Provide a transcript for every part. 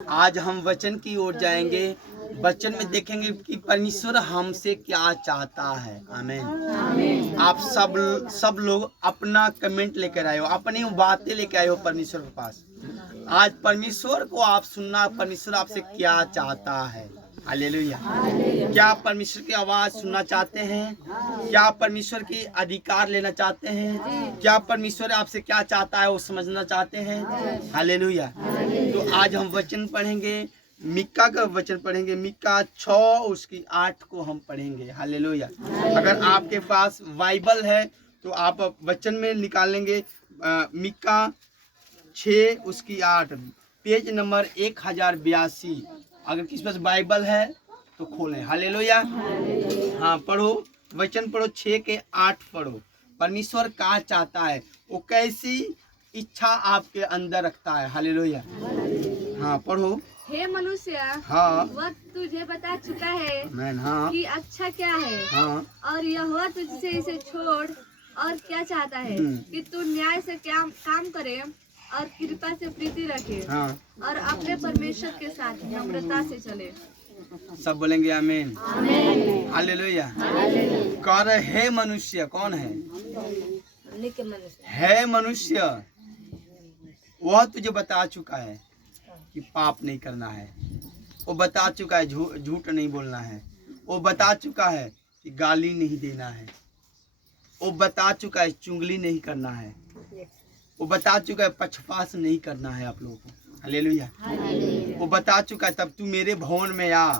आज हम वचन की ओर जाएंगे। वचन में देखेंगे कि परमेश्वर हमसे क्या चाहता है। आमीन। आप सब लोग अपना कमेंट लेकर आए हो, अपनी बातें लेकर आए हो परमेश्वर के पास। आज परमेश्वर को आप सुनना, परमेश्वर आपसे क्या चाहता है। हालेलुया। क्या परमेश्वर की आवाज सुनना चाहते हैं? क्या परमेश्वर की अधिकार लेना चाहते हैं? क्या परमेश्वर आपसे क्या चाहता है वो समझना चाहते हैं? हालेलुया। तो आज हम वचन पढ़ेंगे, मिक्का का वचन पढ़ेंगे। मिक्का 6 उसकी 8 को हम पढ़ेंगे। हालेलुया। अगर आपके पास बाइबल है तो आप वचन में निकाल लेंगे। मिक्का 6 उसकी 8, पेज नंबर 1082। अगर किसी पास बाइबल है तो खोलें। हालेलुया। हाँ पढ़ो, वचन पढ़ो, 6 के 8 पढ़ो। परमेश्वर क्या चाहता है, वो कैसी इच्छा आपके अंदर रखता है। हालेलुया। हाँ पढ़ो। हे मनुष्य, हाँ वह तुझे बता चुका है मैन। हाँ कि अच्छा क्या है। हाँ और यहोवा तुझसे इसे छोड़ और क्या चाहता है कि तू न्याय से क्या काम करे और कृपा से प्रीति रखे। हाँ और अपने परमेश्वर के साथ नम्रता से चले। सब बोलेंगे आमीन। हालेलुया। कर हे मनुष्य, कौन है? है मनुष्य, वह तुझे बता चुका है कि पाप नहीं करना है। वो बता चुका है झूठ नहीं बोलना है। वो बता चुका है कि गाली नहीं देना है। वो बता चुका है चुगली नहीं करना है। वो बता चुका है पक्षपात नहीं करना है आप लोगों को। हालेलुया। वो बता चुका है तब तू मेरे भवन में आ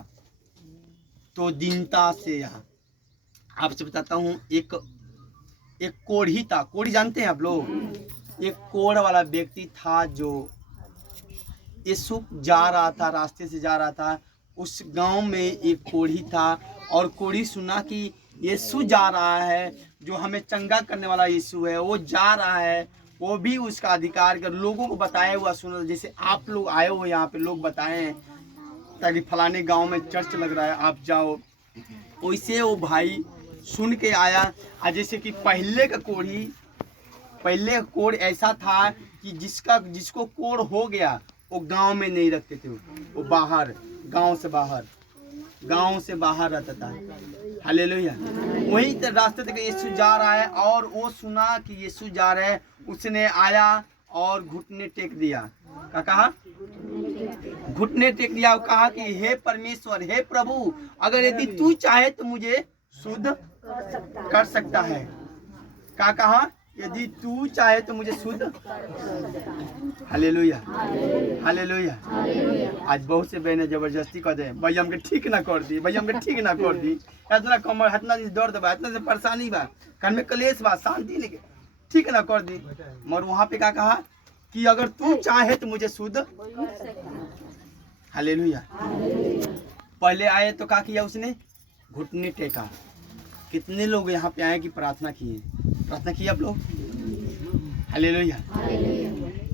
तो दीनता से आ। आपसे बताता हूँ, एक कोढ़ी था। कोढ़ी जानते हैं आप लोग? एक कोढ़ वाला व्यक्ति था जो यीशु जा रहा था, रास्ते से जा रहा था। उस गांव में एक कोढ़ी था और कोढ़ी सुना कि यीशु जा रहा है, जो हमें चंगा करने वाला यीशु है, वो जा रहा है। वो भी उसका अधिकार कर लोगों को बताया हुआ सुना। जैसे आप लोग आए हो यहाँ पे, लोग बताएं ताकि फलाने गांव में चर्च लग रहा है, आप जाओ। वैसे वो भाई सुन के आया। जैसे कि पहले कोढ़ ऐसा था कि जिसको कोढ़ हो गया वो गांव में नहीं रखते थे। वो बाहर, गांव से बाहर रहता था। हालेलुया। वहीं रास्ते तक यीशु जा रहा है और वो सुना कि यीशु जा रहे हैं। उसने आया और घुटने टेक दिया। क्या कहा? घुटने टेक दिया और कहा कि हे परमेश्वर, हे प्रभु, अगर यदि तू चाहे तो मुझे शुद्ध कर सकता है। क्या कहा? यदि तू चाहे तो मुझे शुद्ध। हालेलुया। हालेलुया। आज बहुत से बहने जबरदस्ती कर दे, भैया हमके ठीक ना कर दी, भैया हमके ठीक ना कर दी। इतना कमर, इतना दर्द बा, इतना से परेशानी बा, घर में क्लेश बा, शांति नहीं, ठीक ना कर दी। मगर वहां पे क्या कहा कि अगर तू चाहे तो मुझे शुद्ध। हालेलुया। पहले आए तो क्या किया उसने? घुटने टेका। कितने लोग यहाँ पे आए कि प्रार्थना किए? प्रार्थना किए आप लोग? हालेलुया।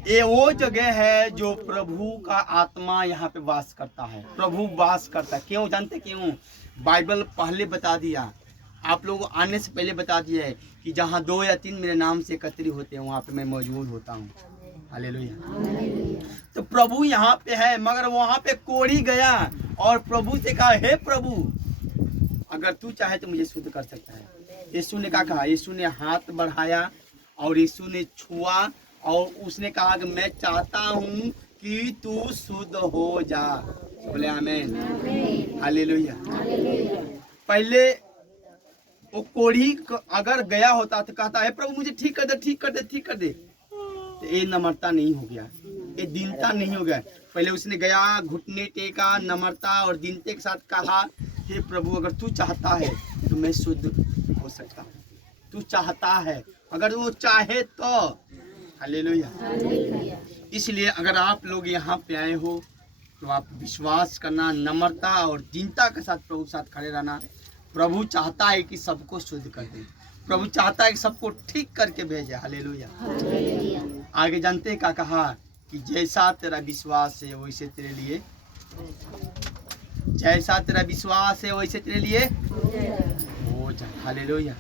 ये वो जगह है जो प्रभु का आत्मा यहाँ पे वास करता है। प्रभु वास करता है। क्यों जानते? क्यों? बाइबल पहले बता दिया, आप लोगों को आने से पहले बता दिया है कि जहाँ 2 या 3 मेरे नाम से एकत्रित होते हैं वहाँ पे मैं मौजूद होता हूँ। हालेलुया। तो प्रभु यहाँ पे है। मगर वहाँ पे कोढ़ी गया और प्रभु से कहा, हे प्रभु, अगर तू चाहे तो मुझे शुद्ध कर सकता है। यीशु ने क्या कहा? यीशु ने हाथ बढ़ाया और यीशु ने छुआ और उसने कहा कि मैं चाहता हूँ कि तू शुद्ध हो जा। बोले आमीन। हालेलुया। पहले वो कोढ़ी अगर गया होता तो कहता है प्रभु मुझे ठीक कर दे, ठीक कर दे, ठीक कर दे। तो ये नम्रता नहीं हो गया, ये दीनता नहीं हो गया। पहले उसने गया, घुटने टेका, नम्रता और दीनते के साथ कहा, हे प्रभु, अगर तू चाहता है तो मैं शुद्ध हो सकता हूँ। तू चाहता है, अगर वो चाहे तो। हालेलुया। इसलिए अगर आप लोग यहाँ पे आए हो तो आप विश्वास करना, नम्रता और दीनता के साथ प्रभु के साथ खड़े रहना। प्रभु चाहता है कि सबको शुद्ध कर दे। प्रभु चाहता है कि सबको ठीक करके भेजे। हालेलुया। आगे जानते हैं क्या कहा? कि जैसा तेरा विश्वास है वैसे तेरे लिए, जैसा तेरा विश्वास है वैसे तेरे लिए हो जाए। हालेलुया।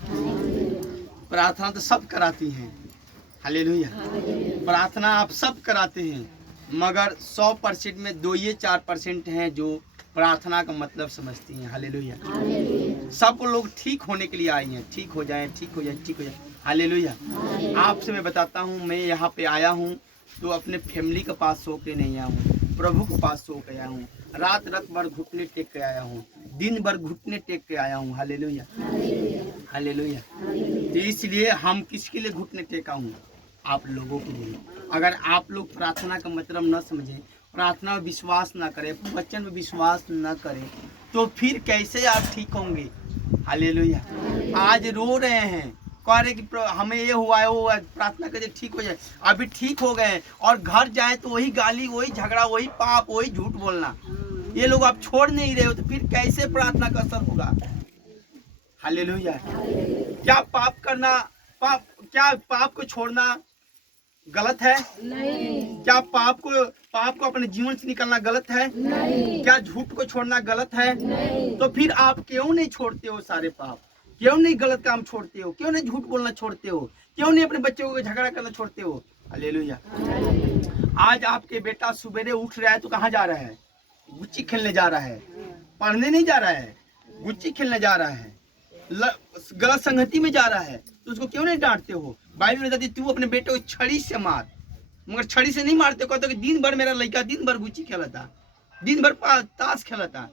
प्रार्थना तो सब कराती हैं। हालेलुया। प्रार्थना आप सब कराते हैं, मगर 100% में 2-4% हैं जो प्रार्थना का मतलब समझती हैं। हालेलुया। सब लोग ठीक होने के लिए आई हैं, ठीक हो जाएं, ठीक हो जाएं, ठीक हो जाएं। हालेलुया। आपसे मैं बताता हूँ, मैं यहाँ पे आया हूँ तो अपने फैमिली के पास सो के नहीं आया हूँ, प्रभु के पास सो के आया हूँ। रात भर घुटने टेक के आया हूँ, दिन भर घुटने टेक के आया हूँ। Hallelujah, hallelujah. तो इसलिए हम किसके लिए घुटने टेका हूँ? आप लोगों के लिए। अगर आप लोग प्रार्थना का मतलब न समझें, प्रार्थना में विश्वास ना करें, वचन में विश्वास न करें, तो फिर कैसे आप ठीक होंगे? हालेलुया। आज रो रहे हैं, कह रहे कि हमें ये हुआ है, वो हुआ है, प्रार्थना करके ठीक हो जाए। अभी ठीक हो गए और घर जाए तो वही गाली, वही झगड़ा, वही पाप, वही झूठ बोलना, ये लोग आप छोड़ नहीं रहे हो, तो फिर कैसे प्रार्थना का असर होगा? हालेलुया। क्या पाप करना, क्या पाप को छोड़ना गलत है? नहीं। क्या पाप को अपने जीवन से निकालना गलत है? नहीं। क्या झूठ को छोड़ना गलत है? नहीं। तो फिर आप क्यों नहीं छोड़ते हो सारे पाप? क्यों नहीं गलत काम छोड़ते हो? क्यों नहीं झूठ बोलना छोड़ते हो? क्यों नहीं अपने बच्चों को झगड़ा करना छोड़ते हो? हालेलुया। आज आपके बेटा सुबेरे उठ रहा है तो कहाँ जा रहा है? गुच्ची खेलने जा रहा है, पढ़ने नहीं जा रहा है, गुच्ची खेलने जा रहा है, गलत संगति में जा रहा है, तो उसको क्यों नहीं डांटते हो? बाइबल में कहती तू अपने बेटे को छड़ी से मार, मगर छड़ी से नहीं मारते। कहते कि दिन भर मेरा लड़का दिन भर गुच्ची खेलता, दिन भर ताश खेलता।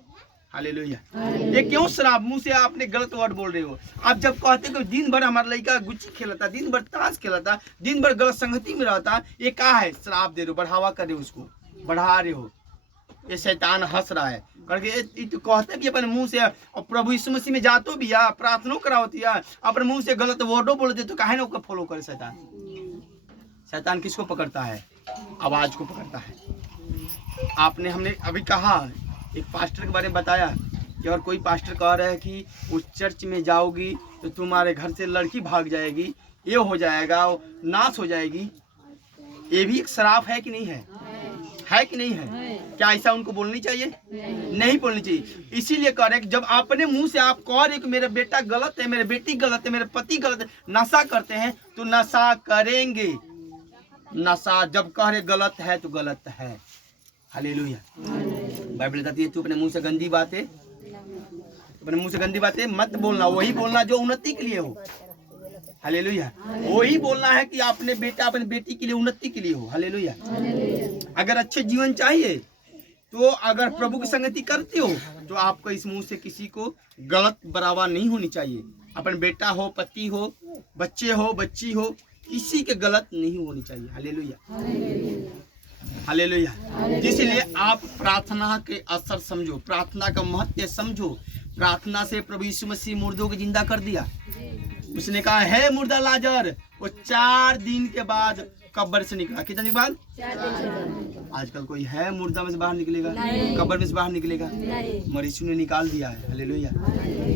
हालेलुया। ये क्यों श्राप? मुंह से आपने गलत वर्ड बोल रहे हो। आप जब कहते कि दिन भर हमारा लड़का गुच्ची खेलता, दिन भर ताश खेलता, दिन भर गलत संगति में रहता, ये क्या है? श्राप दे रहे हो, बढ़ावा कर रहे हो, उसको बढ़ा रहे हो। ये शैतान हंस रहा है करके तो कहते भी अपने मुंह से, और प्रभु यीशु मसीह में जातो भी है, प्रार्थना कराती है, अपने मुंह से गलत वर्डो बोलते, तो काहे ना उसको फॉलो करे शैतान? शैतान किसको पकड़ता है? आवाज को पकड़ता है। हमने अभी कहा, एक पास्टर के बारे में बताया कि और कोई पास्टर कह रहा है कि उस चर्च में जाओगी तो तुम्हारे घर से लड़की भाग जाएगी, ये हो जाएगा, नाश हो जाएगी। ये भी एक श्राप है कि नहीं है? है कि नहीं है? क्या ऐसा उनको बोलनी चाहिए? नहीं बोलनी चाहिए। इसीलिए कह रहे कि जब अपने मुंह से आप कह रहे कि मेरा बेटा गलत है, मेरे बेटी गलत है, मेरे पति गलत है, नशा करते हैं, तो नशा करेंगे। नशा जब कह रहे गलत है तो गलत है। हालेलुया। बाइबल कहती है तू अपने मुंह से गंदी बातें, अपने मुंह से गंदी बातें मत बोलना, वही बोलना जो उन्नति के लिए हो। हालेलुया। वही बोलना है कि अपने बेटा अपने बेटी के लिए उन्नति के लिए हो। हालेलुया। अगर अच्छे जीवन चाहिए तो अगर प्रभु की संगति करते हो तो आपको इस मुंह से किसी को गलत बराबर नहीं होनी चाहिए। अपन बेटा हो, पति हो, बच्चे हो, बच्ची हो, किसी के गलत नहीं होनी चाहिए। Hallelujah, hallelujah. इसलिए आप प्रार्थना के असर समझो, प्रार्थना का महत्व समझो। प्रार्थना से प्रभु यीशु मसीह मुर्दों को जिंदा कर दिया। उसने कहा है मुर्दा लाजर, वो 4 दिन के बाद कब्र से निकला। कितने दिन बाद? 4 दिन। आजकल कोई है मुर्दा में से बाहर निकलेगा? कब्र में से बाहर निकलेगा? मगर यीशु ने निकाल दिया है। हालेलुया।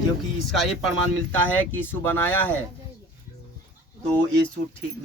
क्योंकि इसका ये प्रमाण मिलता है कि यीशु बनाया है तो यीशु ठीक भी